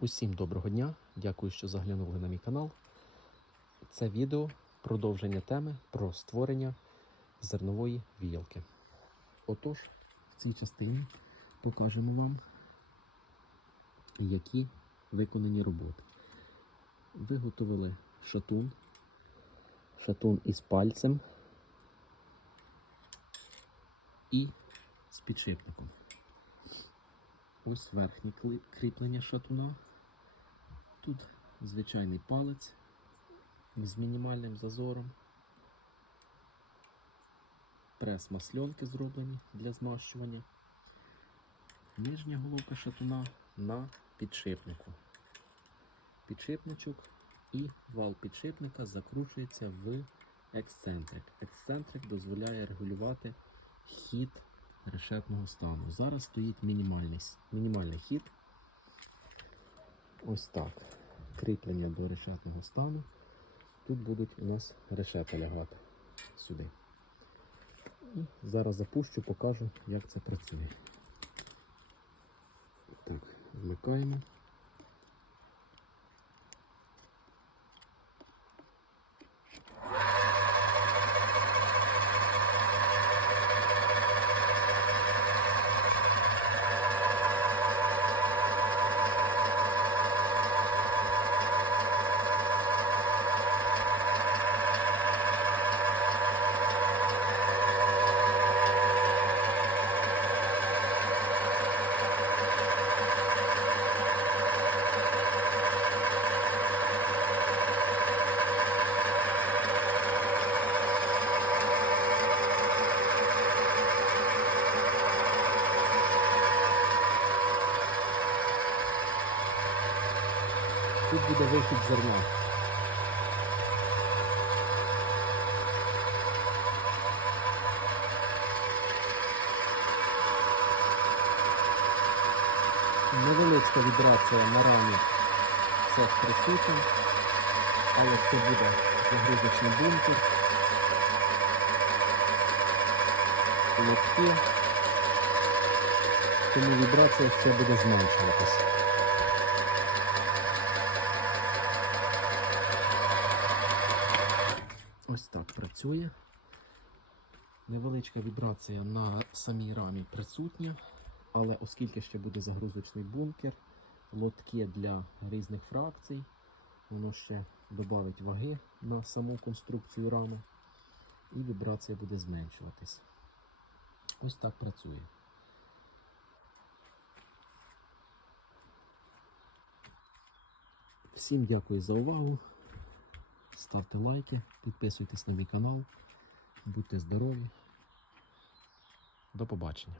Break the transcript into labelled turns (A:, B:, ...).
A: Усім доброго дня! Дякую, що заглянули на мій канал. Це відео продовження теми про створення зернової віялки. Отож, в цій частині покажемо вам, які виконані роботи. Виготовили шатун, шатун із пальцем і з підшипником. Ось верхнє кріплення шатуна. Тут звичайний палець з мінімальним зазором. Прес масльонки зроблені для змащування. Нижня головка шатуна на підшипнику. Підшипничок і вал підшипника закручується в ексцентрик. Ексцентрик дозволяє регулювати хід решетного стану. Зараз стоїть мінімальний, мінімальний хід. Ось так. Кріплення до решетного стану. Тут будуть у нас решета лягати сюди. І зараз запущу, покажу, як це працює. Так, вмикаємо. Тут буде вихід зерна. Невеличка вібрація на рамі це присутня, але це буде загрузочний бункер. Легкі, тому вібрація ще буде зменшуватися. Ось так працює. Невеличка вібрація на самій рамі присутня, але оскільки ще буде загрузочний бункер, лотки для різних фракцій, воно ще додавить ваги на саму конструкцію рами, і вібрація буде зменшуватись. Ось так працює. Всім дякую за увагу. Ставте лайки, підписуйтесь на мій канал. Будьте здорові. До побачення.